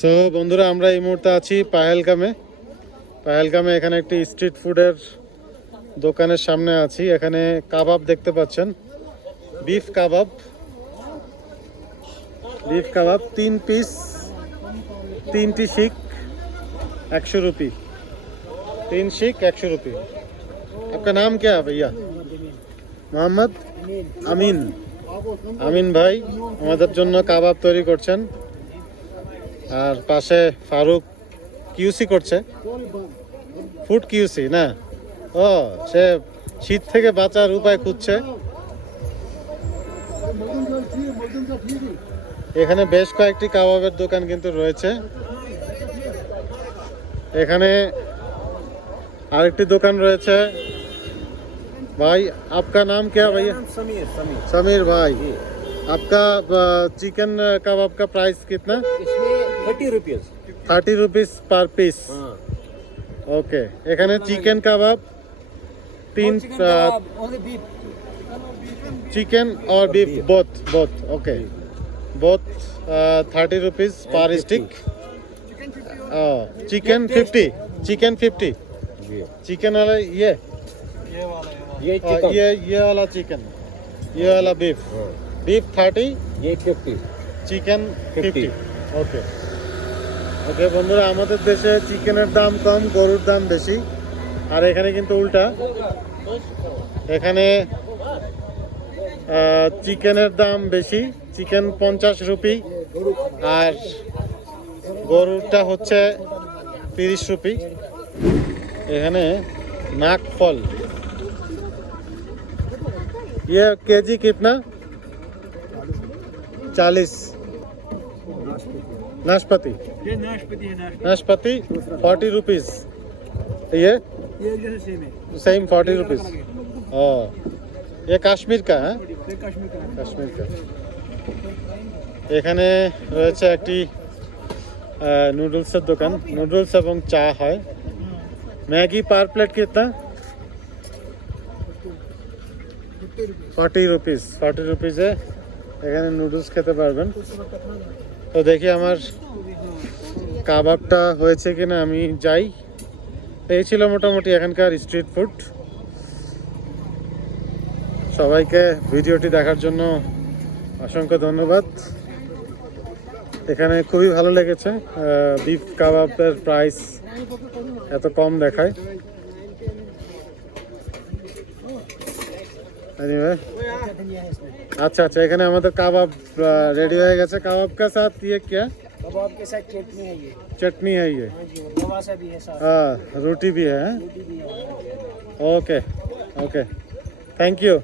So বন্ধুরা, আমরা এই মুহূর্তে আছি পাহেলগামে পাহেলগামে এখানে একটি স্ট্রিট ফুডের দোকানের সামনে আছি। এখানে কাবাব দেখতে পাচ্ছেন। বিফ কাবাব। বিফ কাবাব, তিন পিস তিনটি শিক, একশো রুপি। তিন শিক, একশো রুপি। আপনার নাম কে ভাইয়া? মোহাম্মদ? আমিন। আমিন ভাই, আমাদের জন্য কাবাব তৈরি করছেন। আর পাশে ফারুক কিউসি করছে ফুড কিউসি না ও সে শীত থেকে বাঁচার উপায় খুঁজছে এখানে বেশ কয়েকটি কাবাবের দোকান কিন্তু রয়েছে এখানে আরেকটি দোকান রয়েছে भाई आपका नाम क्या है भैया समीर समीर समीर भाई आपका चिकन कबाब का प्राइस कितना इसमें thirty rupees thirty rupees per piece हाँ ওকে এখানে চিকেন কাবাব তিন ओनली बीफ চিকেন और beef both both okay both thirty rupees per stick chicken fifty chicken fifty जी चिकन वाला ये ये अ, चिकन ये ये वाला चिकन ये वाला बीफ हाँ, बीफ थर्टी ये फिफ्टी চিকেন 50 ফিফটি ওকে ওকে বন্ধুরা আমাদের দেশে চিকেনের দাম কম গরুর দাম বেশি আর এখানে কিন্তু উল্টা এখানে চিকেনের দাম বেশি চিকেন পঞ্চাশ রুপি আর গরুরটা হচ্ছে তিরিশ রুপি এখানে নাক ফল ये केजी कितना चालीस नाशपति ये नाशपाती है फोर्टी रुपीज़ ये सेम फोर्टी रुपीज़ हाँ ये कश्मीर का है कश्मीर का এখানে রয়েছে একটি নুডলসের দোকান নুডলস এবং চা হয় मैगी पर प्लेट कितना ফর্টি রুপিস ফর্টি রুপিসে এখানে নুডলস খেতে পারবেন তো দেখি আমার কাবাবটা হয়েছে কিনা, আমি যাই। এই ছিল মোটামুটি এখানকার স্ট্রিট ফুড সবাইকে ভিডিওটি দেখার জন্য অসংখ্য ধন্যবাদ। এখানে খুবই ভালো লেগেছে। বিফ কাবাবের প্রাইস এত কম দেখায়। Anyway, আচ্ছা আচ্ছা এখানে আমাদের কাবাব রেডি হয়ে গেছে কাবাব কা সাথ ইয়ে क्या कबाब के साथ चटनी है ये चटनी है ये हाँ जी लवासा भी है साथ हाँ रोटी भी है रोटी भी है ओके ओके थैंक यू